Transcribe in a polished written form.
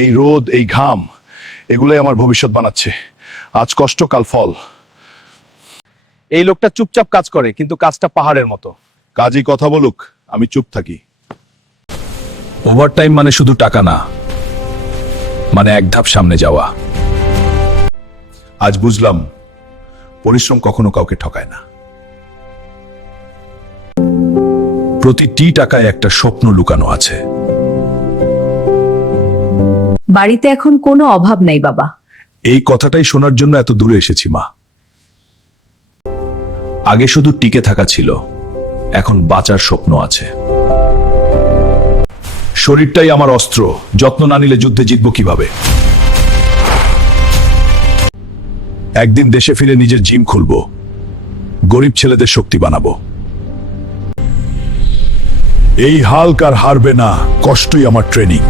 এই রোদ, এই ঘাম, এগুলোই আমার ভবিষ্যৎ বানাচ্ছে। আজ কষ্ট, কাল ফল। এই লোকটা চুপচাপ কাজ করে, কিন্তু কাজটা পাহাড়ের মতো। কাজই কথা বলুক, আমি চুপ থাকি। ওভারটাইম মানে শুধু টাকা না, মানে এক ধাপ সামনে যাওয়া। আজ বুঝলাম, পরিশ্রম কখনো কাউকে ঠকায় না। প্রতিটি টাকায় একটা স্বপ্ন লুকানো আছে। বাড়িতে এখন কোনো অভাব নেই বাবা। এই কথাটাই শোনার জন্য এত দূরে এসেছি মা। আগে শুধু টিকে থাকা ছিল, এখন বাঁচার স্বপ্ন আছে। শরীরটাই আমার অস্ত্র, যত্ন না নিলে যুদ্ধে জিতব কিভাবে? একদিন দেশে ফিরে নিজের জিম খুলব, গরিব ছেলেদের শক্তি বানাবো। এই হালক আর হারবে না, কষ্টই আমার ট্রেনিং।